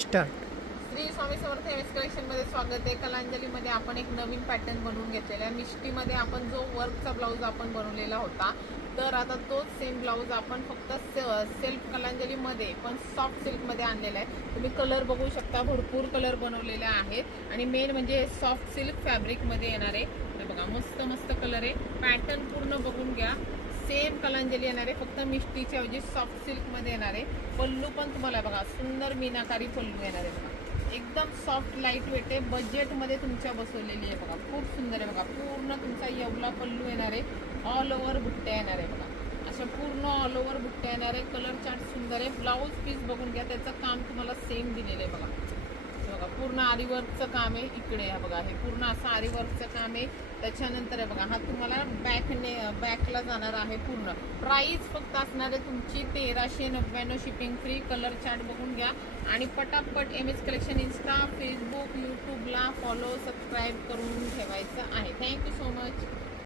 Start. Shri Swami Samarth M S कलेक्शनमध्ये स्वागत आहे. कलांजलीमध्ये आपण एक नवीन पॅटर्न बनवून घेतलेला आहे. मिष्टीमध्ये आपण जो वर्कचा ब्लाऊज आपण बनवलेला होता, तर आता तोच सेम ब्लाऊज आपण फक्त सेल्फ कलांजलीमध्ये पण सॉफ्ट सिल्कमध्ये आणलेला आहे. तुम्ही कलर बघू शकता, भरपूर कलर बनवलेले आहेत आणि मेन म्हणजे सॉफ्ट सिल्क फॅब्रिकमध्ये येणार आहे. हे बघा, मस्त मस्त कलर आहे. पॅटर्न पूर्ण बघून घ्या. सेम कलांजली येणार आहे, फक्त मिष्टीच्या ऐवजी सॉफ्ट सिल्कमध्ये येणार आहे. पल्लू पण तुम्हाला बघा, सुंदर मीनाकारी पल्लू येणार आहे बघा. एकदम सॉफ्ट लाईट वेट आहे, बजेटमध्ये तुमच्या बसवलेली आहे बघा. खूप सुंदर आहे बघा. पूर्ण तुमचा येवला पल्लू येणार आहे, ऑल ओव्हर बुट्ट्या येणार आहे बघा. अशा पूर्ण ऑल ओव्हर बुट्ट्या येणार आहे. कलर चार्ट सुंदर आहे. ब्लाऊज पीस बघून घ्या, त्याचं काम तुम्हाला सेम दिलेलं आहे बघा. बघा, पूर्ण आरीवर्कचं काम आहे. इकडे आहे बघा, हे पूर्ण असं आरीवर्कचं काम आहे. त्याच्यानंतर आहे बघा, हा तुम्हाला बॅकला जाणार आहे. पूर्ण प्राईस फक्त असणार आहे तुमची 1399 शिपिंग फ्री. कलर चार्ट बघून घ्या आणि पटापट M S collection insta, Facebook, यूट्यूबला फॉलो, सबस्क्राईब करून ठेवायचं आहे. Thank you so much.